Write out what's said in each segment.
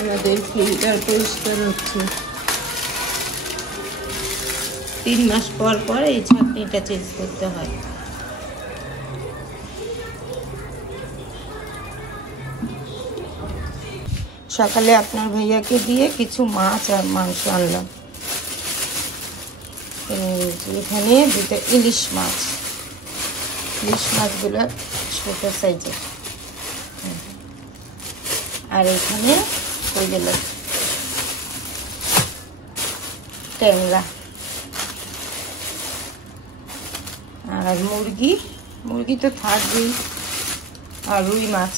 আমাদের ফিল্টার পরিষ্কার হচ্ছে। 3 মাস পর পর এই ছাঁকনিটা চেঞ্জ করতে হয়। সকালে আপনার ভাইয়াকে দিয়ে কিছু মাছ আর মাংস আনলাম। এখানে 2টা ইলিশ মাছ। ইলিশ মাছগুলো ছোট সাইজের। আর এখানে ওই গেল ট্যাংরা। আর মুরগি তো থাকবেই। আর রুই মাছ।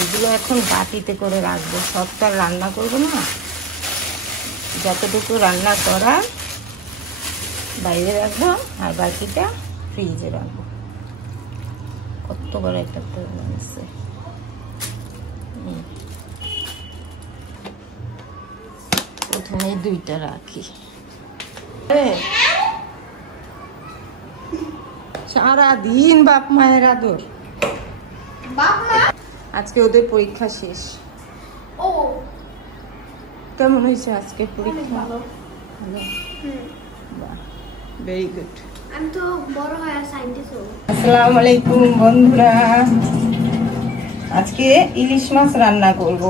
এগুলো এখন বাটিতে করে রাখবো। সবটা রান্না করবো না, যতটুকু রান্না করার বাইরে রাখবো আর বাকিটা ফ্রিজে রাখবো। কত বড় একটা আছে। প্রথমে 2টা রাখি। সারাদিন বাপ মায়ের আদর। আজকে ওদের পরীক্ষা শেষ। কেমন হয়েছে আজকে পরীক্ষা? ভালো। Very good. আমি তো বড় হয়ে সায়েন্টিস্ট হব। আসসালামু আলাইকুম বন্ধুরা। আজকে ইলিশ মাছ রান্না করব।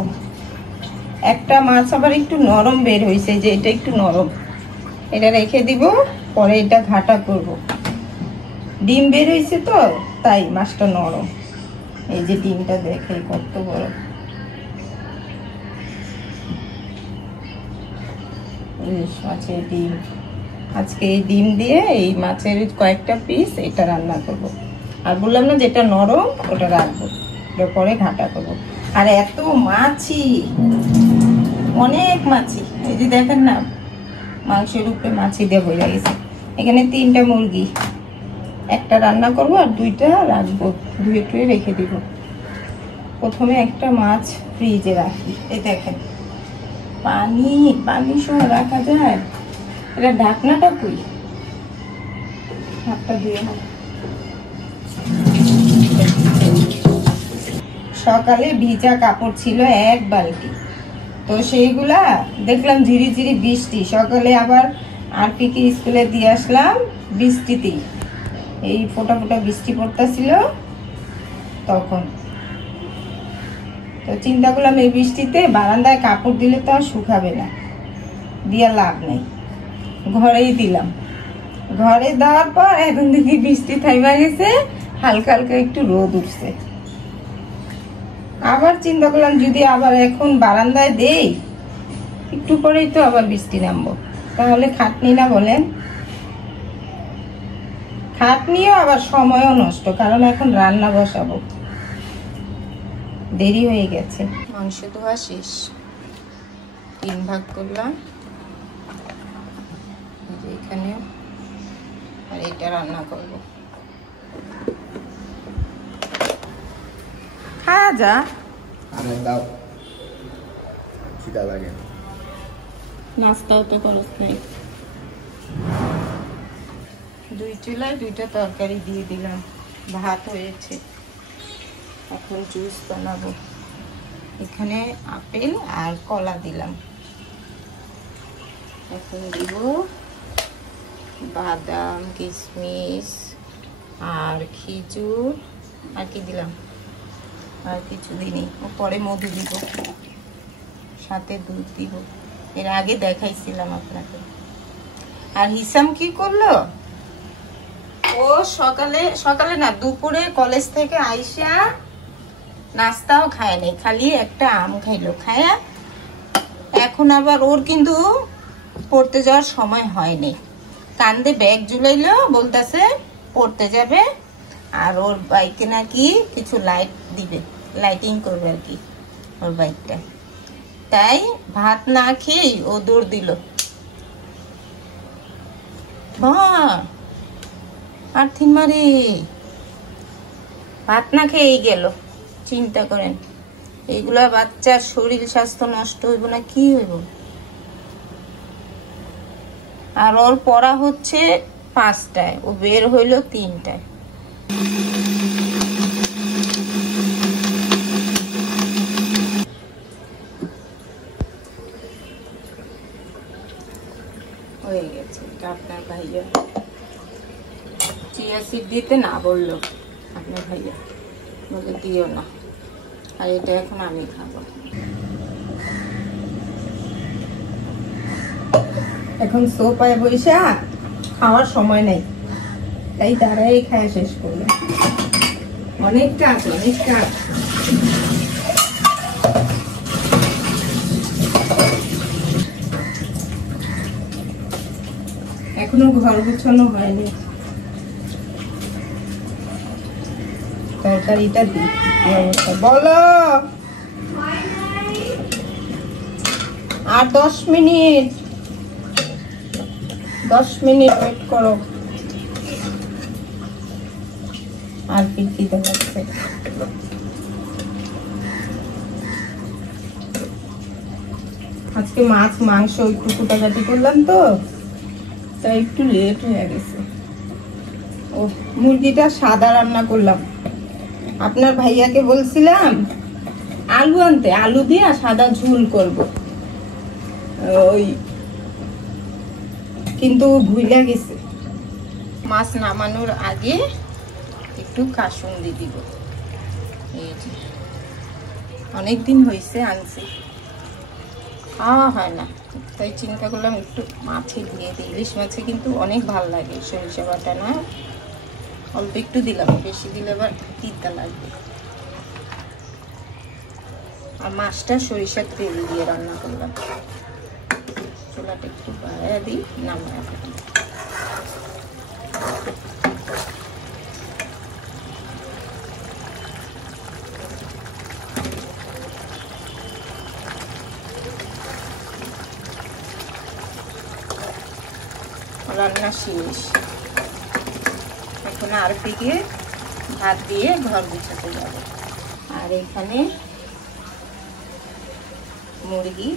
একটা মাছ আবার একটু নরম বের হয়েছে, যে এটা একটু নরম, এটা রেখে দিব, পরে এটা ঘাটা করব। ডিম বের হয়েছে তো তাই মাছটা নরম। এই যে ডিমটা দেখে কত বড়। ইলিশ মাছের ডিম। আজকে এই ডিম দিয়ে এই মাছের কয়েকটা পিস এটা রান্না করব। আর বললাম না যেটা নরম ওটা রাখবো, ওটা পরে ঘাটা করব। আর এত মাছি, অনেক মাছি। এই যে দেখেন না, মাংসের উপরে মাছি দিয়ে বইয়া গেছে। এখানে 3টা মুরগি, একটা রান্না করব আর 2টা রাখবো, ধুয়ে টুয়ে রেখে দিব। প্রথমে একটা মাছ ফ্রিজে রাখি। এই দেখেন, পানি সহ রাখা যায়। এটা ঢাকনাটা কই? হাতটা ধুয়ে নাও। সকালে ভিজা কাপড় ছিল 1 বালতি, তো সেইগুলা দেখলাম ঝিরি ঝিরি বৃষ্টি। সকালে আবার আরপিকে স্কুলে দিয়ে আসলাম বৃষ্টিতেই, এই ফোটা ফোটা বৃষ্টি পড়তেছিল তখন। তো চিন্তা করলাম এই বৃষ্টিতে বারান্দায় কাপড় দিলে তো আর শুকাবে না, দিয়ে লাভ নেই, ঘরেই দিলাম। ঘরে দেওয়ার পর এখন দেখি বৃষ্টি থাইমা গেছে, হালকা হালকা একটু রোদ উঠছে। আবার চিন্তা করলাম যদি আবার এখন বারান্দায় দেই, একটু পরেই তো আবার বৃষ্টি নামবো, তাহলে খাটনি না বলেন? খাটনিও আবার সময়ও নষ্ট, কারণ এখন রান্না বসাবো, দেরি হয়ে গেছে। মাংস ধোয়া শেষ, 3 ভাগ করলাম। এখানে আর এটা রান্না করব। খাওয়া যা। দাও, খিদা লাগে। নাস্তাও তো খরচ নেই। 2 চুলায় 2টা তরকারি দিয়ে দিলাম, ভাত হয়েছে। এখন জুস বানাবো। এখানে আপেল আর কলা দিলাম। এখন দিব বাদাম, কিশমিশ আর খেজুর। আর কি দিলাম? আর কিছু দিনই, পরে মধু দিব, সাথে দুধ দিব। এর আগে দেখাইছিলাম আপনাকে। আর হিসাম কি করলো? ও সকালে না, দুপুরে কলেজ থেকে আইসা নাস্তাও খায় নাই, খালি একটা আম খাইলো। খায়া এখন আবার ওর কিন্তু পড়তে যাওয়ার সময় হয়নি, কান্দে ব্যাগ ঝুলাইলো, বলতেছে পড়তে যাবে। আর ওর বাইকে নাকি কিছু লাইট দিবে, লাইটিং করবে আর কি ওর বাইকটা। তাই ভাত না খেয়ে ও দৌড় দিল। আর 3 মারে ভাত না খেয়েই গেল। চিন্তা করেন, এইগুলা বাচ্চার শরীর স্বাস্থ্য নষ্ট হইব না কি হইব? আর ওর পড়া হচ্ছে 5টায়, ও বের হইলো 3টায়। হয়ে গেছে। এটা আপনার ভাইয়া চিয়া সিড দিতে না বললো, আপনার ভাইয়া বলে দিও না। আর এটা এখন আমি খাবো। এখন সোফায় বসে খাওয়ার সময় নেই, তাই তারাই খায় শেষ করবে। অনেক কাজ, অনেক কাজ। এখনো ঘর গুছানো হয়নি। তরকারিটা দিই কি অবস্থা বলো। আর 10 মিনিট, 10 মিনিট ওয়েট করো। আর পিটিতে হচ্ছে। আজকে মাছ মাংস একটু কুটাকাটি করলাম তো, তাই একটু লেট হয়ে গেছে। ও মুরগিটা সাদা রান্না করলাম। আপনার ভাইয়াকে বলছিলাম আলু আনতে, আলু দিয়ে সাদা ঝুল করব, ওই কিন্তু ভুলে গেছে। মাছ নামানোর আগে একটু কাসুন্দি দিব। এই যে অনেকদিন হয়েছে আনছি, খাওয়া হয় না, তাই চিন্তা করলাম একটু মাছে দিয়ে দিই। ইলিশ মাছে কিন্তু অনেক ভালো লাগে সরিষা বাটা, না অল্প একটু দিলাম, বেশি দিলে আবার তিতা লাগবে। আর মাছটা সরিষার তেল দিয়ে রান্না করলাম। চুলাটা একটু বাড়াইয়া দিই, নামায় ফেলি। রান্না শেষ। এখন আর দিকে ভাত দিয়ে ঘর গুছাতে যাব। আর এখানে মুরগি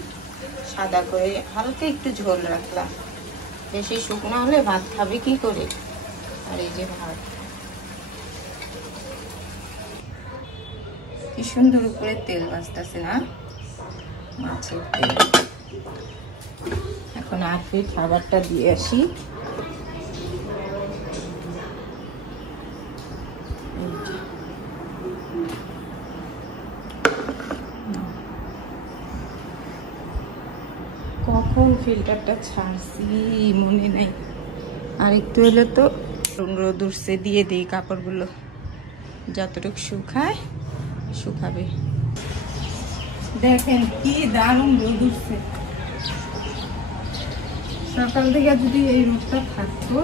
সাদা করে হালকা একটু ঝোল রাখলাম, বেশি শুকনো হলে ভাত খাবে কি করে। আর এই যে ভাত, কি সুন্দর উপরে তেল ভাসতেছে না, মাছের তেল। এখন আর ফির খাবারটা দিয়ে আসি। কখন ফিল্টারটা ছাড়ছি মনে নাই। আর একটু হলে তো রোদ উঠছে, দিয়ে দিই কাপড়গুলো, যতটুকু শুকাবে। দেখেন কি দারুণ রোদ উঠছে। সকাল থেকে যদি এই রোদটা থাকতো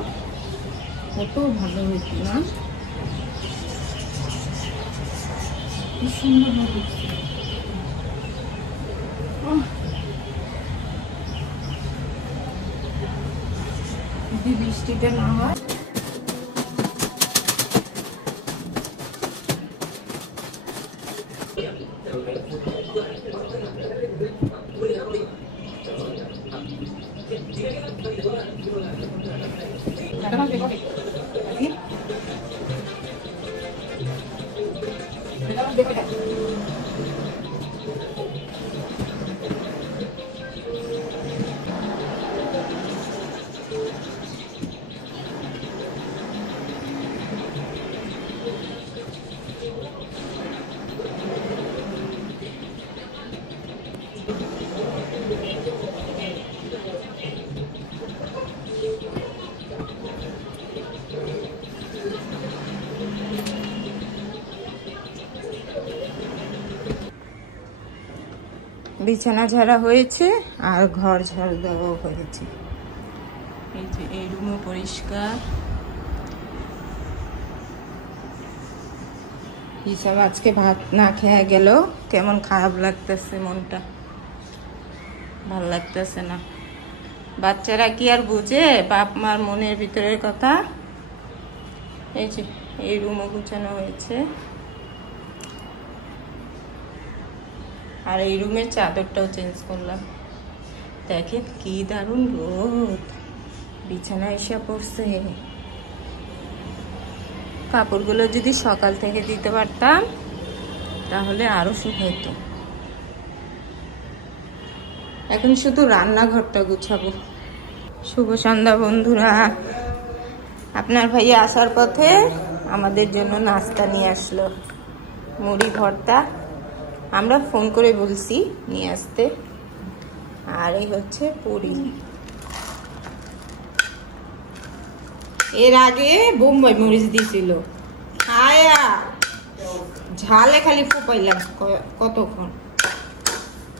কত ভালো হতো না। কি সুন্দর রোদ উঠছে। যদি বৃষ্টিটা না হয়। বিছানা ঝাড়া হয়েছে আর ঘর ঝাড়ু দেওয়া হয়েছে। এই যে এই রুমও পরিষ্কার। হিসাব আজকে ভাত না খেয়ে গেল, কেমন খারাপ লাগতেছে, মনটা ভালো লাগতেছে না। বাচ্চারা কি আর বুঝে বাপ মার মনের ভিতরের কথা। এই যে এই রুমও গুছানো হয়েছে। আর এই রুমের চাদরটাও চেঞ্জ করলাম। দেখেন কি দারুণ রোদ, বিছানা এসে পড়ছে। কাপড়গুলো যদি সকাল থেকে দিতে পারতাম তাহলে আরো শুকাইতো। এখন শুধু রান্নাঘরটা গুছাবো। শুভ সন্ধ্যা বন্ধুরা। আপনার ভাইয়া আসার পথে আমাদের জন্য নাস্তা নিয়ে আসলো, মুড়ি ভর্তা। আমরা ফোন করে বলছি নিয়ে আসতে। আর এই হচ্ছে পুরি। এর আগে বোম্বাই মরিচ দিছিল, আয়া ঝালে খালি ফোপাইলাম কতক্ষণ।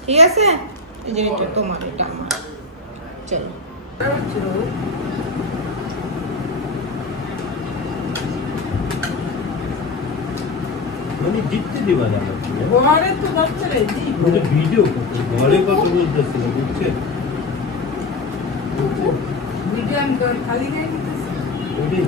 ঠিক আছে, এই যে এটা তোমার, এটা আমার। চলো মানে জিততে দিবা না ঘরে তো বাচ্চারে মানে ভিডিও করতে ঘরে কত বলতেছিল বুঝছে ভিডিও আমি খালি গায়ে দিতেছি। ওটাই